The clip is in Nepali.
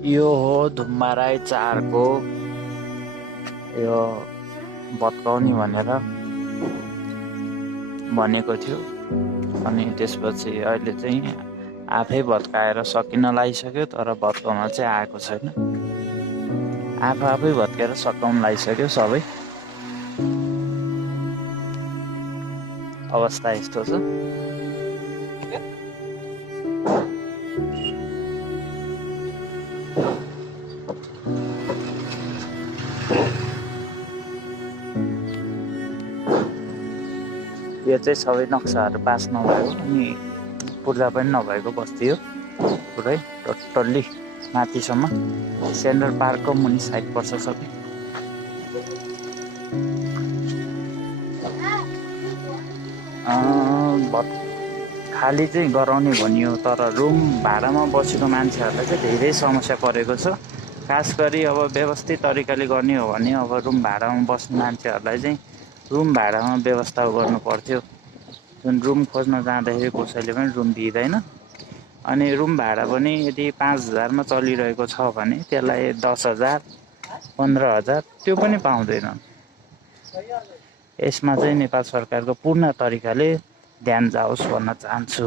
यो हो धुम्माराई 4 को यो भत्काउने भनेर भनेको थियो। अनि त्यसपछि अहिले चाहिँ आफै भत्काएर सकिन लागिसक्यो, तर भत्काउन चाहिँ आएको छैन। आफै भत्केर सकाउन लागिसक्यो सबै। अवस्था यस्तो छ। यो चाहिँ सबै नक्साहरू पास नभएको अनि पूर्जा पनि नभएको बस्ती हो। पुरै टोटल्ली माथिसम्म सेन्ट्रल पार्कको मुनि साइड पर्छ सबै। खाली चाहिँ गराउने भनियो, तर रुम भाडामा बसेको मान्छेहरूलाई चाहिँ धेरै समस्या परेको छ। खास गरी अब व्यवस्थित तरिकाले गर्ने हो भने अब रुम भाडामा बस्ने मान्छेहरूलाई चाहिँ रुम भाडामा व्यवस्था गर्नु पर्थ्यो। जुन रुम खोज्न जाँदाखेरि कसैले पनि रुम दिँदैन। अनि रुम भाडा पनि यदि 5,000 चलिरहेको छ भने त्यसलाई 10,000 15,000 त्यो पनि पाउँदैनन्। यसमा चाहिँ नेपाल सरकारको पूर्ण तरिकाले ध्यान जाओस् भन्न चाहन्छु।